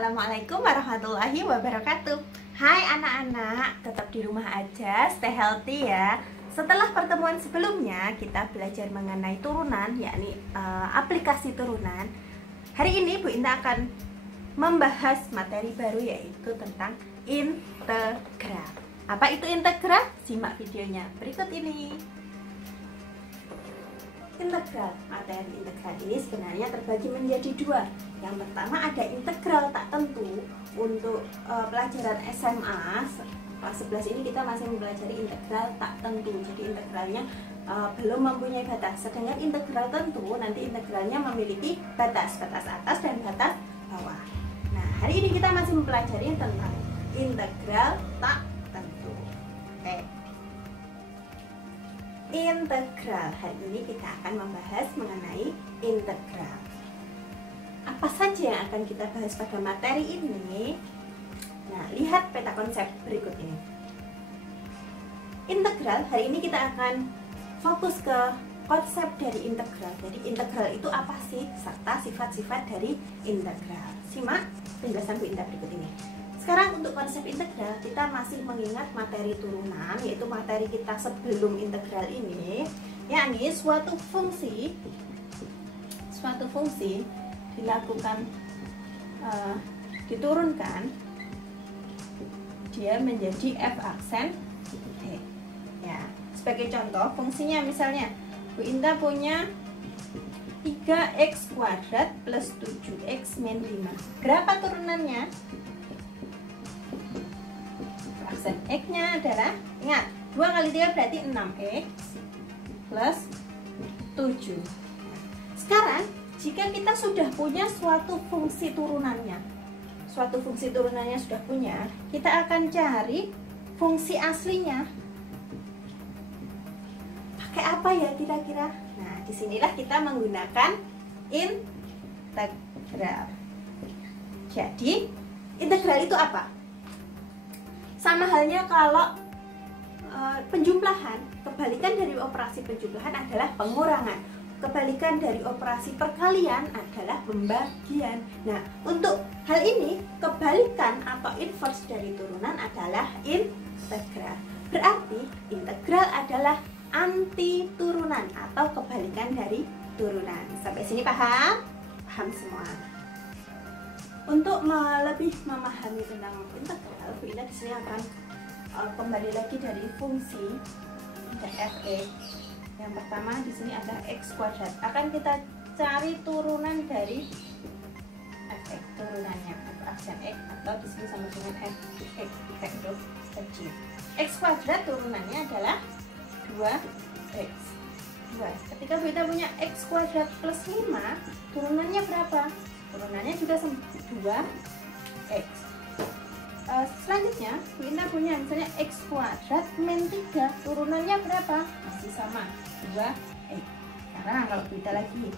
Assalamualaikum warahmatullahi wabarakatuh. Hai anak-anak, tetap di rumah aja, stay healthy ya. Setelah pertemuan sebelumnya kita belajar mengenai turunan, yakni aplikasi turunan. Hari ini Bu Inta akan membahas materi baru, yaitu tentang integral. Apa itu integral? Simak videonya berikut ini. Integral, materi integral ini sebenarnya terbagi menjadi dua. Yang pertama ada integral tak tentu. Untuk pelajaran SMA kelas 11 ini kita masih mempelajari integral tak tentu. Jadi integralnya belum mempunyai batas. Sedangkan integral tentu nanti integralnya memiliki batas atas dan batas bawah. Nah, hari ini kita masih mempelajari tentang integral tak tentu. Oke. Integral, hari ini kita akan membahas mengenai integral. Apa saja yang akan kita bahas pada materi ini? Nah, lihat peta konsep berikut ini. Integral, hari ini kita akan fokus ke konsep dari integral. Jadi integral itu apa sih? Serta sifat-sifat dari integral. Simak penjelasan Bu Indah berikut ini. Sekarang untuk konsep integral, kita masih mengingat materi turunan, yaitu materi kita sebelum integral ini, yakni suatu fungsi dilakukan diturunkan, dia menjadi f aksen e. Ya, sebagai contoh, fungsinya misalnya Bu Indah punya 3x kuadrat plus 7x min 5. Berapa turunannya? Aksen X-nya adalah, ingat, 2 kali 3 berarti 6x plus 7. Sekarang, jika kita sudah punya suatu fungsi turunannya sudah punya, kita akan cari fungsi aslinya. Pakai apa ya kira-kira? Nah, disinilah kita menggunakan integral. Jadi, integral itu apa? Sama halnya kalau penjumlahan, kebalikan dari operasi penjumlahan adalah pengurangan. Kebalikan dari operasi perkalian adalah pembagian. Nah, untuk hal ini, kebalikan atau inverse dari turunan adalah integral. Berarti, integral adalah anti turunan atau kebalikan dari turunan. Sampai sini paham? Paham semua. Untuk lebih memahami tentang integral, Bu Indah di sini akan kembali lagi dari fungsi f(x). Yang pertama di sini ada x kuadrat. Akan kita cari turunan dari f(x), turunannya f aksen x, atau di sini sama dengan f(x) itu kecil. X kuadrat turunannya adalah 2x. Ketika kita punya x kuadrat plus 5, turunannya berapa? Turunannya juga 2x. Selanjutnya Bu Indah punya misalnya x kuadrat min 3, turunannya berapa? Masih sama, 2x. Sekarang kalau Bu Indah lagi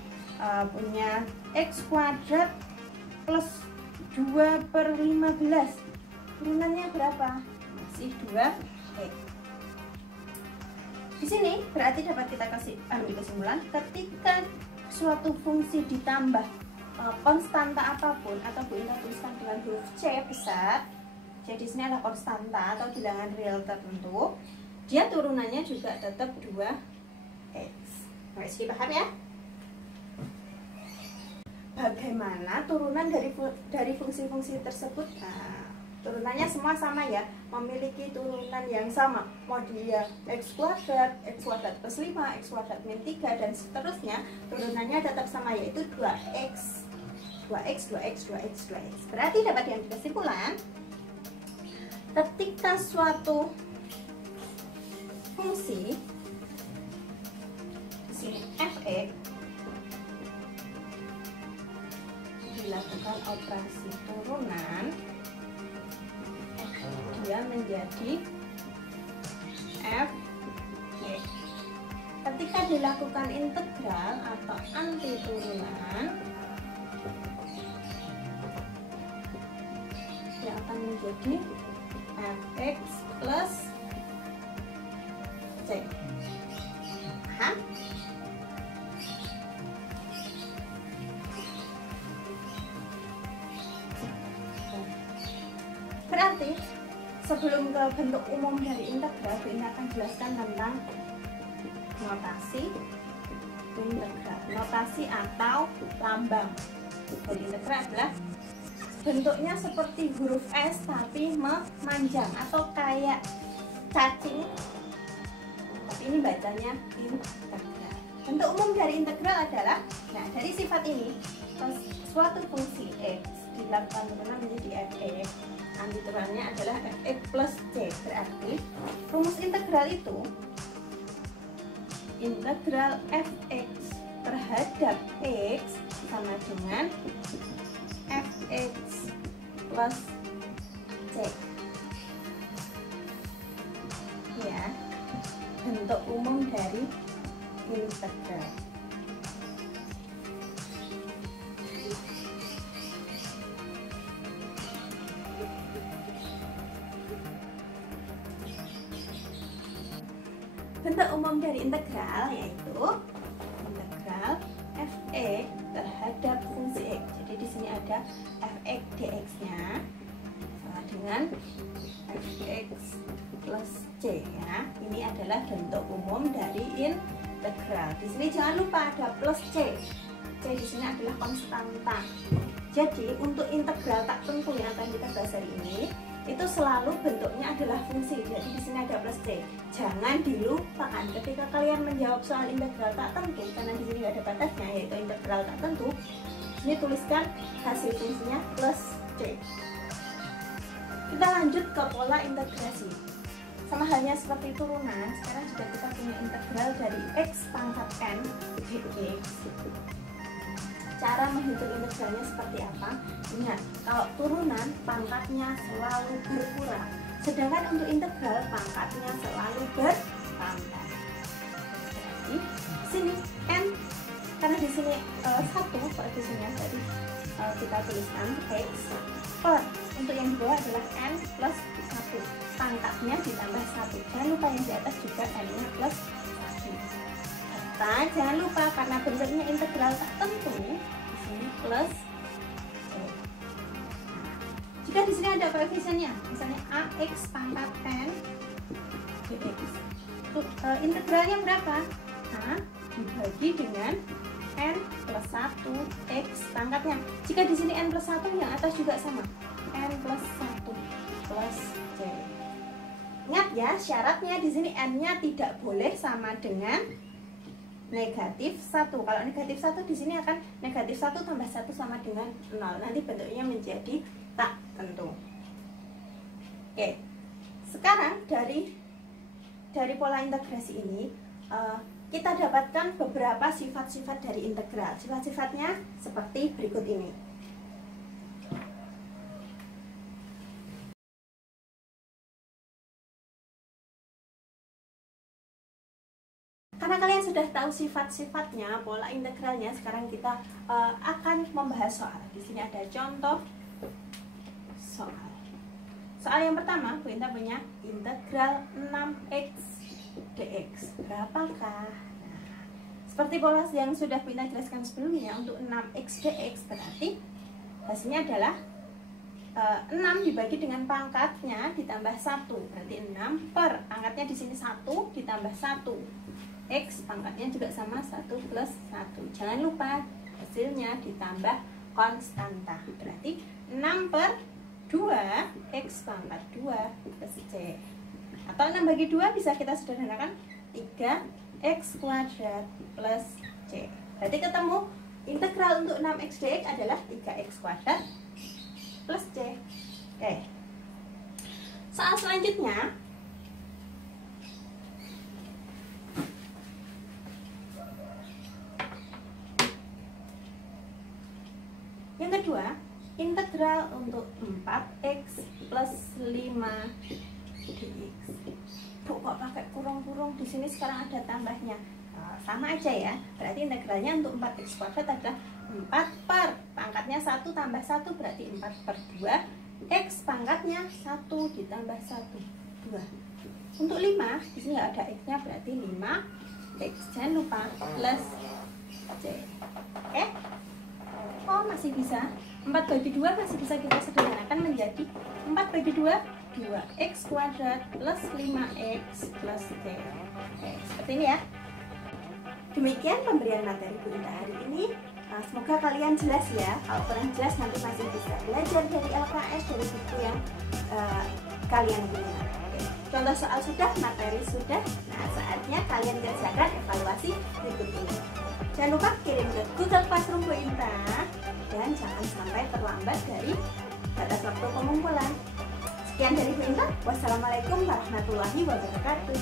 punya x kuadrat plus 2/15, turunannya berapa? Masih 2x. Di sini berarti dapat kita ambil kesimpulan, ketika suatu fungsi ditambah konstanta apapun, atau Bu Indah tuliskan dengan huruf C besar, jadi di sini adalah konstanta atau bilangan real tertentu, dia turunannya juga tetap 2x. Nah, sini paham ya? Bagaimana turunan dari fungsi-fungsi tersebut? Nah, turunannya semua sama ya, memiliki turunan yang sama. Mau dia x kuadrat plus 5, x kuadrat min 3, dan seterusnya, turunannya tetap sama, yaitu 2x. Berarti dapat diambil kesimpulan, ketika suatu fungsi di sini f(x) dilakukan operasi turunan, dia menjadi f(x). Ketika dilakukan integral atau anti turunan, dia akan menjadi f(x) plus c. Paham? sebelum ke bentuk umum dari integral, ini akan jelaskan tentang notasi integral. Notasi atau lambang dari integral adalah bentuknya seperti huruf S tapi memanjang atau kayak cacing, tapi ini bacanya integral. Bentuk umum dari integral adalah, nah dari sifat ini, suatu fungsi x dilakukan turunan menjadi fx, antiteralnya adalah fx plus c. Berarti rumus integral itu integral fx terhadap x sama dengan fx plus c. Ya, bentuk umum dari integral. Bentuk umum dari integral yaitu integral fx terhadap fungsi x. Jadi di sini ada fx dx-nya sama dengan fx plus c ya. Ini adalah bentuk umum dari integral. Di sini jangan lupa ada plus c. C di sini adalah konstanta. Jadi untuk integral tak tentu yang akan kita bahas hari ini, itu selalu bentuknya adalah fungsi. Jadi di sini ada plus c. Jangan dilupakan ketika kalian menjawab soal integral tak tentu, karena di sini nggak ada batasnya, yaitu integral tak tentu. Ini tuliskan hasil fungsinya plus c. Kita lanjut ke pola integrasi. Sama halnya seperti turunan, sekarang juga kita punya integral dari x pangkat n dx. Cara menghitung integralnya seperti apa? Ingat, kalau turunan pangkatnya selalu berkurang, sedangkan untuk integral pangkatnya selalu bertambah. Jadi sini n, karena di sini 1 koefisiennya, tadi kita tuliskan x per, untuk yang di bawah adalah n plus 1, pangkatnya ditambah 1. Jangan lupa yang di atas juga n-nya plus 1. Jangan lupa karena bentuknya integral tak tentu, di sini plus c. Jika di sini ada koefisiennya, misalnya ax pangkat n dx, integralnya berapa? A dibagi dengan n plus 1 x pangkatnya. Jika di sini n plus 1, yang atas juga sama, n plus 1 plus c. Ingat ya, syaratnya di sini n-nya tidak boleh sama dengan negatif 1. Kalau negatif 1 di sini akan negatif 1 tambah 1 sama dengan 0. Nanti bentuknya menjadi tak tentu. Oke. Sekarang dari pola integrasi ini kita dapatkan beberapa sifat-sifat dari integral. Sifat-sifatnya seperti berikut ini. Karena kalian sudah tahu sifat-sifatnya, pola integralnya, sekarang kita akan membahas soal. Di sini ada contoh soal. Soal yang pertama, Bu Inta punya integral 6x dx. Berapakah? Nah, seperti pola yang sudah Bu Inta jelaskan sebelumnya, untuk 6x dx berarti hasilnya adalah 6 dibagi dengan pangkatnya ditambah 1. Berarti 6 per pangkatnya di sini 1 ditambah 1. X pangkatnya juga sama 1 plus 1. Jangan lupa hasilnya ditambah konstanta. Berarti 6 per 2 X pangkat 2 plus C. Atau 6 bagi 2 bisa kita sederhanakan 3x kuadrat plus C. Berarti ketemu integral untuk 6x dx adalah 3x kuadrat plus C. Oke. Soal selanjutnya, yang kedua, integral untuk 4x plus 5 dx. Bu, kok pakai kurung-kurung? Di sini sekarang ada tambahnya. Sama aja ya. Berarti integralnya untuk 4x kuadrat adalah 4 per pangkatnya 1 tambah 1 berarti 4 per 2. X pangkatnya 1 ditambah 1, 2. Untuk 5, di sini nggak ada x-nya, berarti 5x. Jangan lupa plus c. Oke? Oh, masih bisa. 4 bagi 2 masih bisa kita sederhanakan menjadi 4 bagi 2 2x kuadrat plus 5x plus 10. Oke, seperti ini ya. Demikian pemberian materi Bu Indah hari ini. Semoga kalian jelas ya. Kalau kurang jelas nanti masih bisa belajar dari LKS, dari buku yang kalian punya. Contoh soal sudah, materi sudah. Nah, saatnya kalian kerjakan evaluasi berikut ini. Jangan lupa kirim ke Google Classroom Bu Indah, dan jangan sampai terlambat dari batas waktu pengumpulan. Sekian dari Bu Indah. Wassalamualaikum warahmatullahi wabarakatuh.